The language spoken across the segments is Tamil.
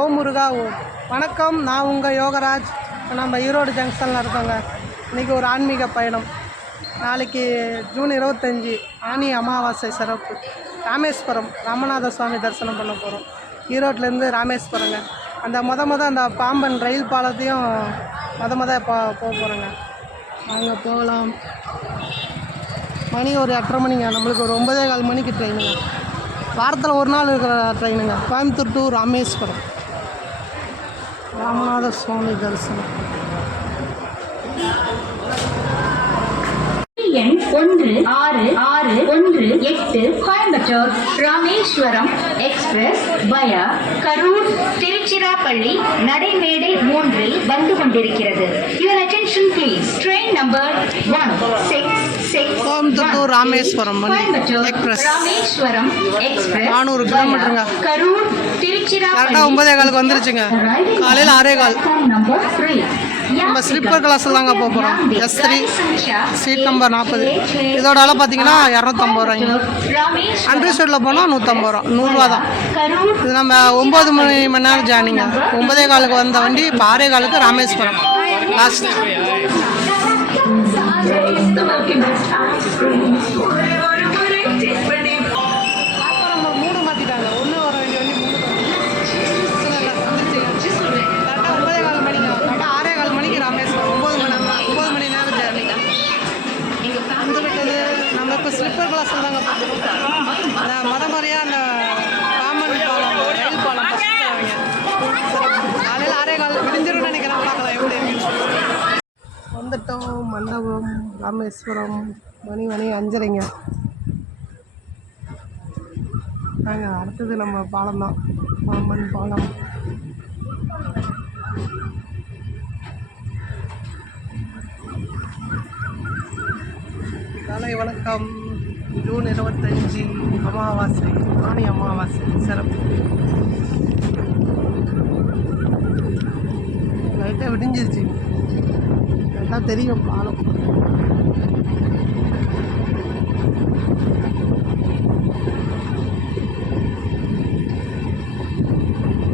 ஓம் முருகா ஓம். வணக்கம், நான் உங்கள் யோகராஜ். நம்ம ஈரோடு ஜங்ஷனில் இருக்கோங்க. இன்றைக்கி ஒரு ஆன்மீக பயணம். நாளைக்கு ஜூன் 25 ஆனி அமாவாசை சிறப்பு. ராமேஸ்வரம் ராமநாத சுவாமி தரிசனம் பண்ண போகிறோம். ஈரோட்டிலேருந்து ராமேஸ்வரங்க. அந்த அந்த பாம்பன் ரயில் பாலத்தையும் போக போகிறோங்க. அங்கே போகலாம். மணி ஒரு 8:30 மணிங்க. நம்மளுக்கு ஒரு 9:15 மணிக்கு ட்ரெயினுங்க. வாரத்தில் ஒரு நாள் இருக்கிற ட்ரெயினுங்க. கோயம்புத்தூர் டு ராமேஸ்வரம் ராமநாத சுவாமி தரிசனம். எண் 1668 கோயம்புத்தூர் ராமேஸ்வரம் எக்ஸ்பிரஸ் வயா கரூர் திருச்சிராப்பள்ளி நடைமேடை 3 வந்து கொண்டிருக்கிறது. Your attention please. Train number 166 Coimbatore Rameswaram express Rameswaram express 400 கிலோமீட்டருங்க. கரூர் திருச்சிராப்பள்ளி 9:15 வந்துருச்சுங்க. காலையில் 6:15. நம்பர் 3. நம்ம ஸ்லீப்பர் கிளாஸில் தாங்க போக போகிறோம். S3 seat number 40. இதோட அளவு பார்த்தீங்கன்னா 250 ரூபாய்ங்க. அண்ட்ரிஸ்டூடில் போனால் 150 ரூபா, 100 ரூபா தான். இது நம்ம 9 மணி நேரம் ஜேர்னிங்க. 9:15 வந்த வண்டி இப்போ 6:15 ராமேஸ்வரம் லாஸ்ட். ஸ்லிப்பர் கிளாஸில் தாங்க பார்த்துருக்கோம். அந்த மரமறையாக அந்த பாம்பன் பாலம் ரயில் பாலம் காலையில் 6:15 விடிஞ்சிரும்னு நினைக்கிறேன். பார்க்கலாம் எப்படி இருக்குன்னு. வந்துட்டோம் மண்டபம் ராமேஸ்வரம். மணி 5:30ங்க. நாங்கள் அடுத்தது நம்ம பாலம் தான், பாம்பன் பாலம். காலை வணக்கம். ஜூன் 25 அமாவாசை, ஆனி அமாவாசை சிறப்பு. லைட்டாக விடிஞ்சிருச்சு. லைட்டாக தெரியும் பாலம்.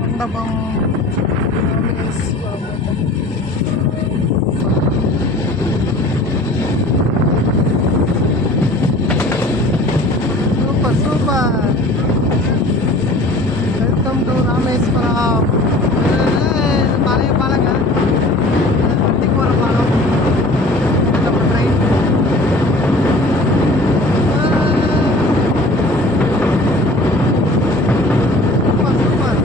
மண்டபம் சூப்பர். Welcome to Rameswaram. பழைய பாலங்க, கட்டி போகிற பாலம். நம்ம ட்ரெயின் சூப்பர் சூப்பர்.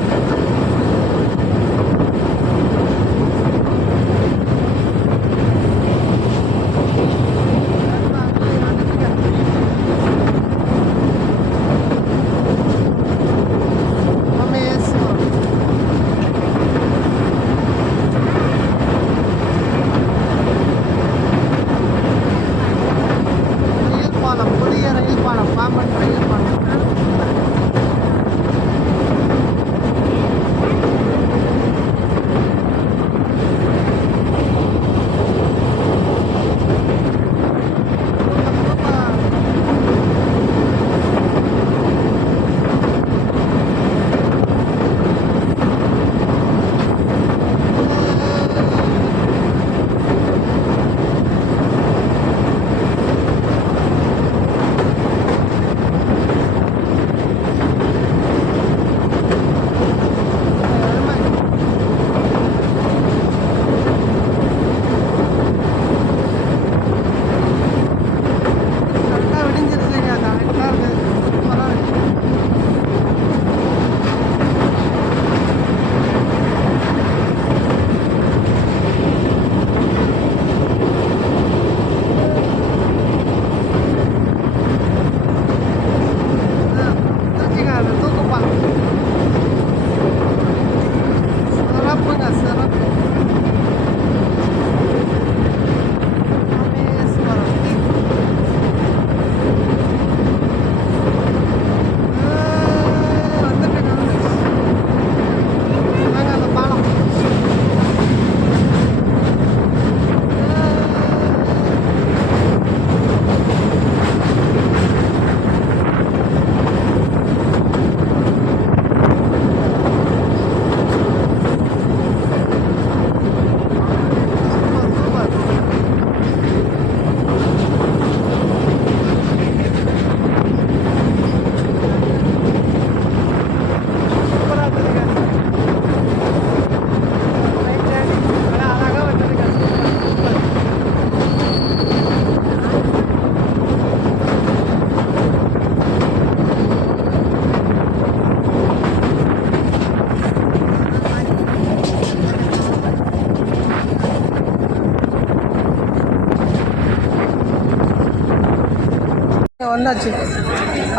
வந்தாச்சு.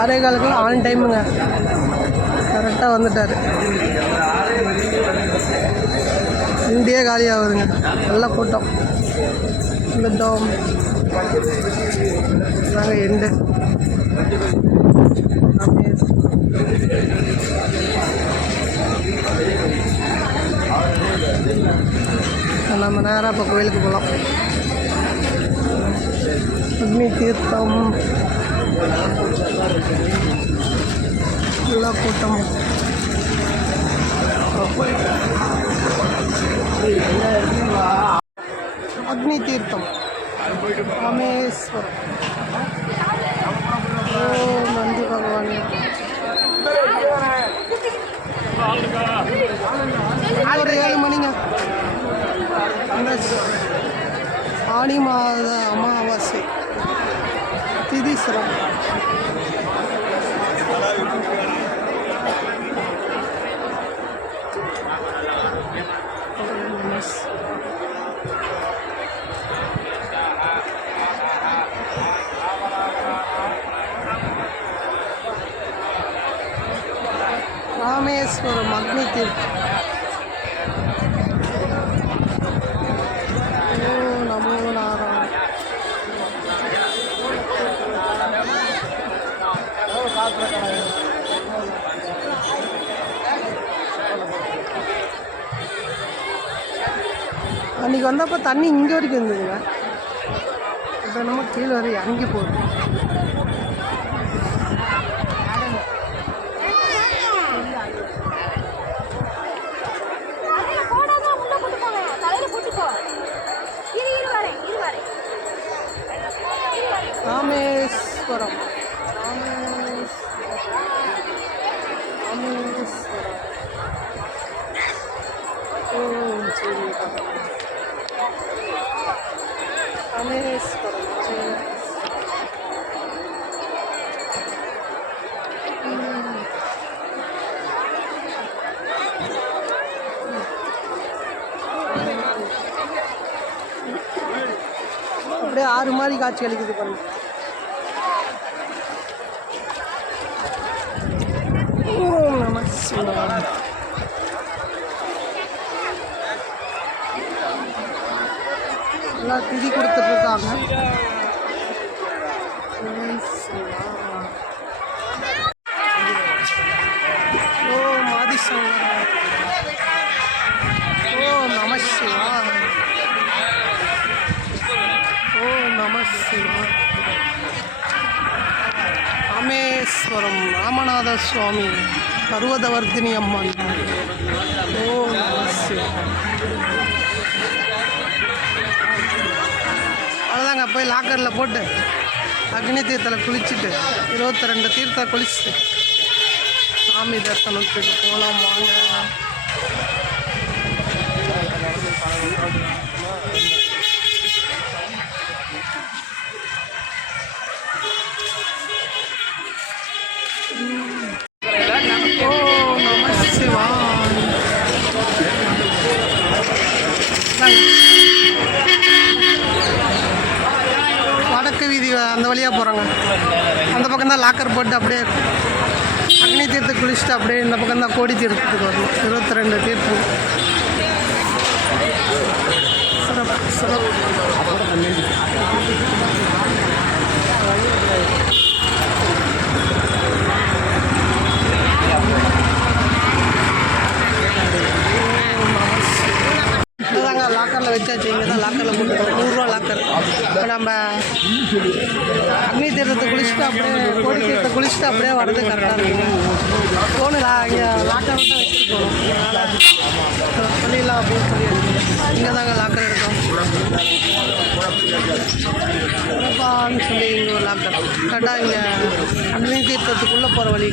6:15 ஆன் டைமுங்க. கரெக்டாக வந்துட்டார். இந்தியே காலியாகுதுங்க. நல்ல கூட்டம். வந்துட்டோம். நாங்கள் எண்டு நம்ம நேராக இப்போ கோயிலுக்கு போகலாம். அக்னி தீர்த்தம் நல்லா கூட்டம். அக்னி தீர்த்தம் ராமேஸ்வரம். ஓ நந்தி பகவான். ஒரு 7 மணிங்க. ஆனி மாத அமாவாசை திதி சிறப்பு. ராமேஸ்வரம் அக்னி தீர்த்தம். ஓ நமோ நாராயண. அன்றைக்கி வந்தப்போ தண்ணி இங்கே வரைக்கும் இருந்ததுங்க. இப்போ என்னமோ கீழே வரை இறங்கி போகுது. ராமேஸ்வரம் ஓம் சரி ராமேஸ்வரம். அப்படியே 6 மாதிரி காட்சி அளிக்குது பாருங்க. ஓம் நம சிவாய. எல்லாம் திதி கொடுத்துட்டு இருக்காங்க. ஓம் ஆதிசங்கர. ஓம் நம சிவாய. ஓம் நம சிவாய. ராமேஸ்வரம் ராமநாத சுவாமி பர்வதவர்தினி அம்மன். ஓம் நம சிவாய. அவ்வளோதாங்க. போய் லாக்கரில் போட்டு அக்னி தீர்த்தத்தில் குளிச்சுட்டு 22 தீர்த்தம் குளிச்சுட்டு சாமி தரிசனத்துக்கு போகலாம் வாங்க. ஓ நம சிவாய. வடக்கு வீதி அந்த வழியாக போகிறாங்க. அந்த பக்கம் தான் லாக்கர் போட்டு அப்படியே அக்னி தீர்த்து குளிச்சுட்டு அப்படியே இந்த பக்கம் தான் கோடி தீர்த்தத்துக்கு வரணும். 22 தீர்த்தம். சிறப்பு சிறப்பு. இதுதாங்க லாக்கரில் வச்சாச்சு. இங்கே தான் லாக்கரில் போட்டுருக்கோம். 100 ரூபா லாக்கர். இப்போ நம்ம அக்னி தீர்த்தத்தை குளிச்சுட்டு அப்படியே கோடி தீர்த்தத்தை குளிச்சுட்டு அப்படியே வர்றது கரெக்டாக இருக்குங்க. ஃபோனு இங்கே லாக்கர் தான் வச்சுட்டு போகணும். அதனால் சொல்லிடலாம் அப்படின்னு சொல்லி இங்கே தாங்க லாக்கர் இருக்கும். சிறப்பான்னு சொல்லி இங்கே ஒரு லாக்கர் கரெக்டாக இங்கே அக்னி தீர்த்தத்துக்குள்ளே போகிற வழி.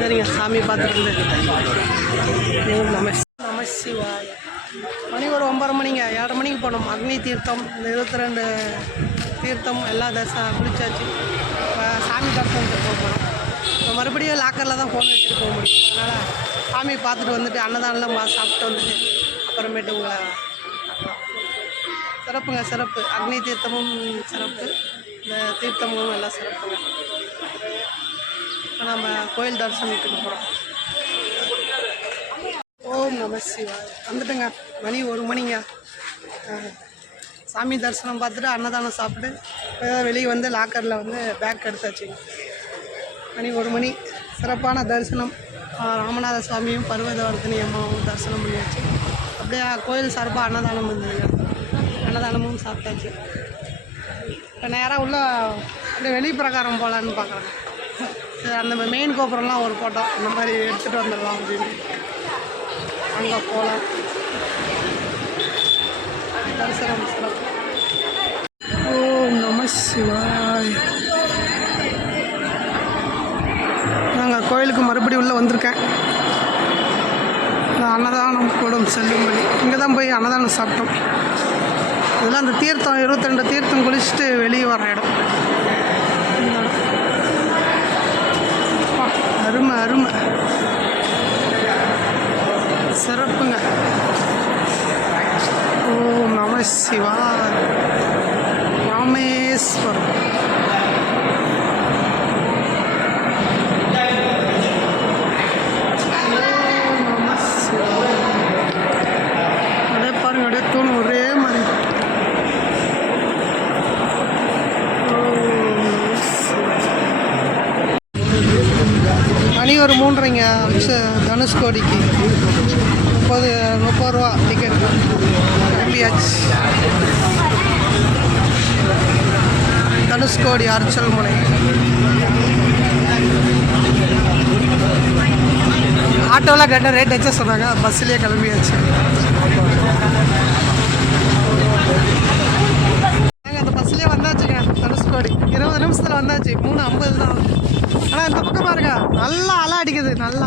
சரிங்க, சாமி பார்த்துட்டு நம சிவாய. மணி ஒரு 9:30 மணிங்க. 7:30 மணிக்கு போனோம். அக்னி தீர்த்தம் இந்த 22 தீர்த்தம் எல்லா குளிச்சாச்சு. சாமி தரிசனத்துக்கு போகணும். இப்போ மறுபடியும் லாக்கரில் தான் ஃபோன் வச்சுட்டு போக முடியும். அதனால் சாமி பார்த்துட்டு வந்துட்டு அன்னதானம்லாம் சாப்பிட்டு வந்துட்டு அப்புறமேட்டு உங்களை சிறப்புங்க. சிறப்பு. அக்னி தீர்த்தமும் சிறப்பு. இந்த தீர்த்தமும் எல்லாம் சிறப்புங்க. இப்போ நம்ம கோயில் தரிசனத்துக்கு போகிறோம். ஓம் நம சிவாய். வந்துட்டுங்க, மணி 1 மணிங்க. சாமி தரிசனம் பார்த்துட்டு அன்னதானம் சாப்பிட்டு வெளியே வந்து லாக்கரில் வந்து பேக் எடுத்தாச்சுங்க. மணி 1 மணி. சிறப்பான தரிசனம். ராமநாத சுவாமியும் பர்வதவர்த்தினி அம்மாவும் தரிசனம் பண்ணியாச்சு. அப்படியே கோயில் சார்பாக அன்னதானம் இருந்ததுங்க. அன்னதானமும் சாப்பிட்டாச்சு. இப்போ நேராக உள்ள அப்படியே வெளி பிரகாரம் போகலான்னு பார்க்குறேன். அந்த மெயின் கோபுரம்லாம் ஒரு ஃபோட்டோ அந்த மாதிரி எடுத்துகிட்டு வந்துடலாம் அப்படின்னு அங்கே போகலாம். தரிசனம் சிறப்பு. ஓம் நம சிவாய். நாங்கள் கோயிலுக்கு மறுபடியும் உள்ளே வந்திருக்கேன். அன்னதானம் கூடும் செல்லும் வழி. இங்கே தான் போய் அன்னதானம் சாப்பிட்டோம். இதெல்லாம் அந்த தீர்த்தம் 22 தீர்த்தம் குளிச்சுட்டு வெளியே வர இடம். அருமை அருமை சிறப்புங்க. ஓம் நம சிவாய். ராமேஸ்வரம். அப்படியே பாருங்க, அப்படியே தூண் ஒரே மாதிரி. மணி ஒரு 3:30ங்க. தனுஷ்கோடிக்கு 30 ரூபா டிக்கெட். கிளம்பியாச்சு. தனுஷ்கோடி அர்ச்சல் முனை. ஆட்டோவில் கேட்டால் ரேட் வச்சா சொன்னாங்க. பஸ்ஸுலேயே கிளம்பியாச்சு. நாங்கள் அந்த பஸ்லேயே வந்தாச்சுங்க. தனுஷ்கோடி 20 நிமிஷத்தில் வந்தாச்சு. 3:50 தான். ஆனால் இந்த பக்கம் பாருங்க, நல்லா அலை அடிக்குது. நல்லா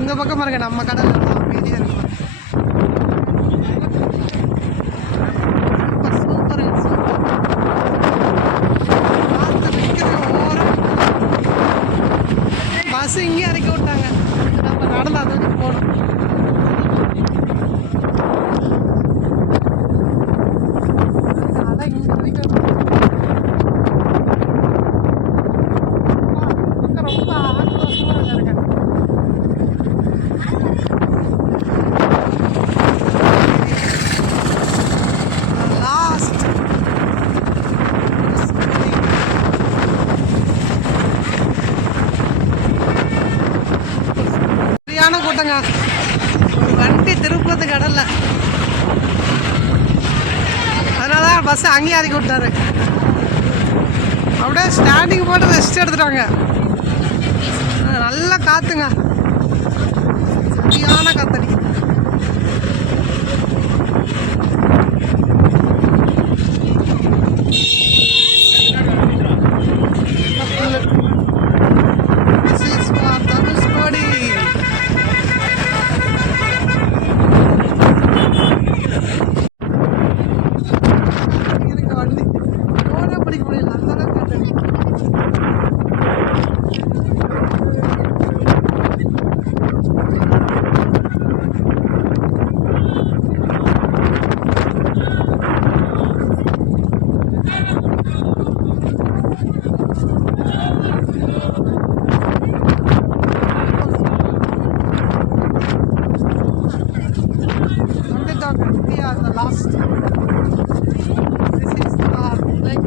இந்த பக்கம் பாருங்க, நம்ம கடல் அமைதியாக இருக்கு. சூப்பருங்க, சூப்பர். பார்த்து நிற்கிறது ஓரம். பஸ் இங்கே இறக்கி விட்டாங்க. நம்ம நடந்து அதுக்கு போகணும். அதான் இங்கே வரைக்கும் ரொம்ப ஆக்ரோஷமாக இருக்கு. லாஸ்ட் சரியான கூட்டங்க. வண்டி திருப்பது கடல்ல. அதனால பஸ் அங்கேயே இறக்கி விட்டாரு. அப்படியே ஸ்டாண்டிங் போட்டு ரெஸ்ட் எடுத்துட்டாங்க. நல்ல காத்துங்க. சரியான காத்தடிக்குது. தனுஷ்கோடி. எனக்கு வண்டி ஓட பிடிக்க முடியல. அந்த அளவுக்கு காத்தடிக்குது. India is the last. This is like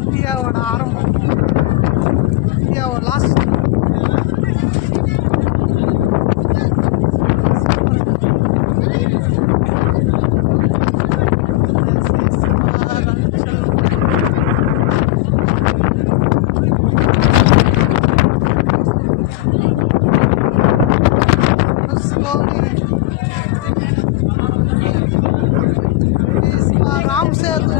இந்தியாவோட ஆரம்பம். இந்தியாவோட லாஸ்ட். ராம் சேது.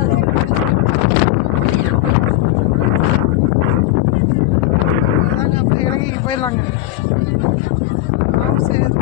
அப்படி இறங்கி போயிடலாங்க. ராம் சேது.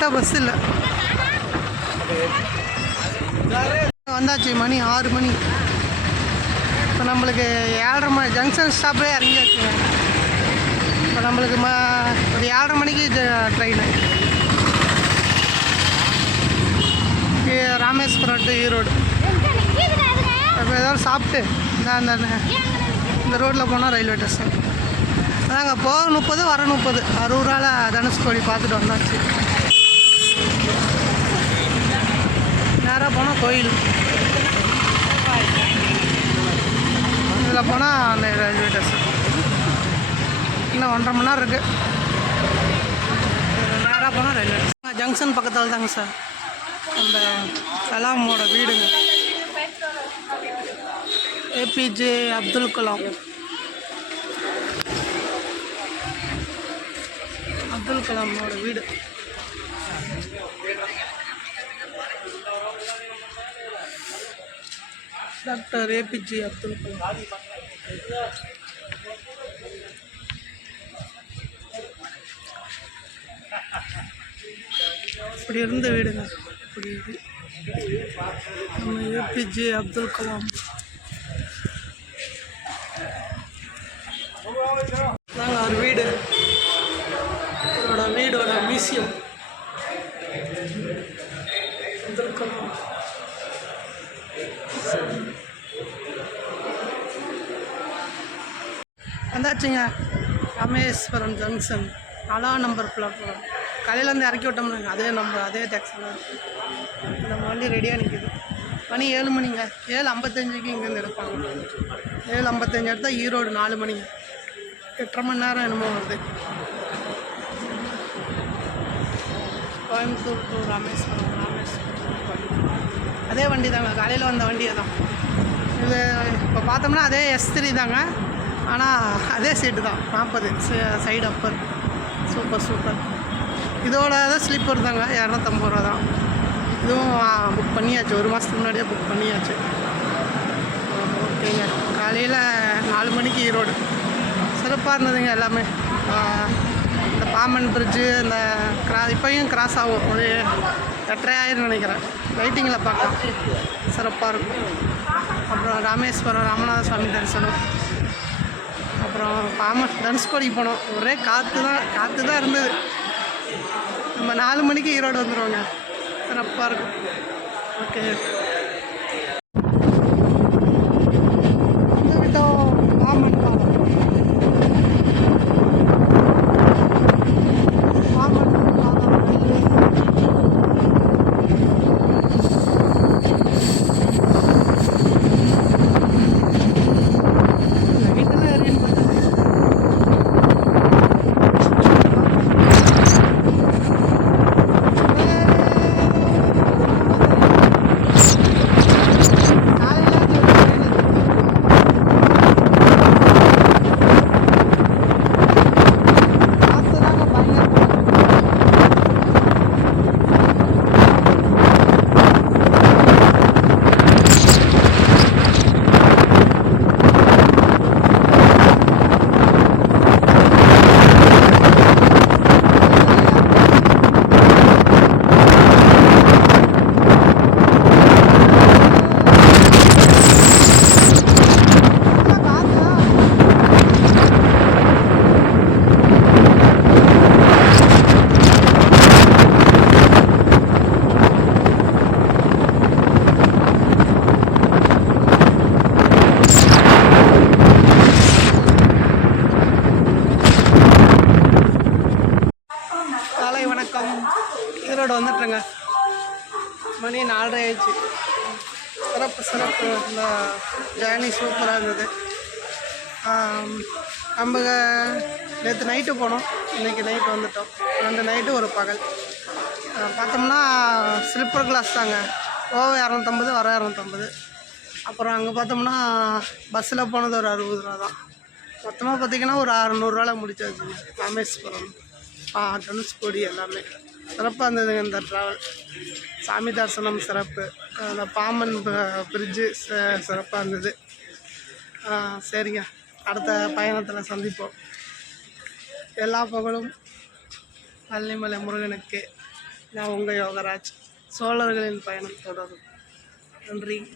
கரெக்டாக பஸ் இல்லை. வந்தாச்சு, மணி 6 மணி. இப்போ நம்மளுக்கு 7:30 மணி ஜங்ஷன் ஸ்டாப்லேயே இறங்கியாச்சுங்க. இப்போ நம்மளுக்கு ஒரு 7:30 மணிக்கு ட்ரெயின் ராமேஸ்வரம் டு ஈரோடு. இப்போ ஏதாவது சாப்பிட்டு இந்த ரோட்டில் போனால் ரயில்வே ஸ்டேஷன் அதாங்க. போக 30, வர 30. 60 ரூபாவில் தனுஷ்கோடி பார்த்துட்டு வந்தாச்சு. நேராக போனால் கோயில், இதில் போனால் அந்த ரயில்வே ஸ்டேஷன். இன்னும் 1.5 மணி நேரம் இருக்குது. நேராக போனால் ரயில்வே ஸ்டேஷன். ஜங்ஷன் பக்கத்தில் தாங்க சார் அந்த கலாமோட வீடுங்க. ஏபிஜே அப்துல் கலாம். அப்துல் கலாமோட வீடு. Doctor APJ Abdul Kalam. இப்படி இருந்த வீடுங்க. இப்படி நம்ம ஏபிஜே அப்துல் கலாம் தாங்க ஒரு வீடு. வீடோட மியூசியம் அப்துல் கலாம். வந்தாச்சுங்க ராமேஸ்வரம் ஜங்ஷன் 4ஆம் நம்பர் பிளாட்ஃபார்ம். காலையிலேருந்து இறக்கி விட்டோம்னாங்க, அதே நம்பர், அதே டேக்ஸில் இருக்குது. நம்ம வண்டி ரெடியாக நிற்கிது. மணி 7 மணிங்க. 7:55க்கு இங்கேருந்து எடுப்பாங்க. 7:55 எடுத்தால் ஈரோடு 4 மணிங்க. 8.5 மணி நேரம் என்னமோ வருது. கோயம்புத்தூர் டு ராமேஸ்வரம். அதே வண்டி தாங்க, காலையில் வந்த வண்டியே தான் இது. இப்போ பார்த்தோம்னா அதே S3 தாங்க, ஆனால் அதே சீட்டு தான் 40 சைடு அப்பர். சூப்பர். இதோட தான் ஸ்லீப்பர் தாங்க, 250 ரூபா தான். இதுவும் புக் பண்ணியாச்சு, 1 மாதத்துக்கு முன்னாடியே புக் பண்ணியாச்சு. ஓகேங்க. காலையில் 4 மணிக்கு ஈரோடு. சிறப்பாக இருந்ததுங்க எல்லாமே. இந்த பாம்பன் பிரிட்ஜு, இந்த இப்போயும் கிராஸ் ஆகும். ஒரு 8:30 நினைக்கிறேன். லைட்டிங்கில் பார்க்கலாம், சிறப்பாக இருக்கும். அப்புறம் ராமேஸ்வரம் ராமநாத சுவாமி தரிசனம். அப்புறம் பாம்பன் தனுஷ்கோடிக்கு போனோம். ஒரே காற்று தான் இருந்தது. நம்ம 4 மணிக்கு ஈரோடு வந்துடுவோங்க. சிறப்பாக இருக்கும். ஓகே, விட்டோம் பாம்பன் பாலம். ஈரோடு வந்துட்டுருங்க. மணி 4:30 ஆயிடுச்சு. சிறப்பு. இந்த ஜேர்னி சூப்பராக இருந்தது. நம்ம நேற்று நைட்டு போனோம், இன்றைக்கி நைட்டு வந்துட்டோம். 2 நைட்டு ஒரு பகல். பார்த்தோம்னா ஸ்லிப்பர் கிளாஸ் தாங்க. போக 250, வர 250. அப்புறம் அங்கே பார்த்தோம்னா பஸ்ஸில் போனது ஒரு 60 ரூபா தான். மொத்தமாக பார்த்திங்கன்னா ஒரு 600 ரூபாவில் முடிச்சாச்சுங்க. ராமேஸ்வரம் தனுஷ்கோடி எல்லாமே சிறப்பாக இருந்ததுங்க. இந்த ட்ராவல் சாமி தரிசனம் சிறப்பு. அந்த பாம்பன் பிரிட்ஜு சிறப்பாக இருந்தது. சரிங்க, அடுத்த பயணத்தில் சந்திப்போம். எல்லா புகழும் வள்ளிமலை முருகனுக்கு. நான் உங்கள் யோகராஜ். சோழர்களின் பயணம் தொடரும். நன்றி.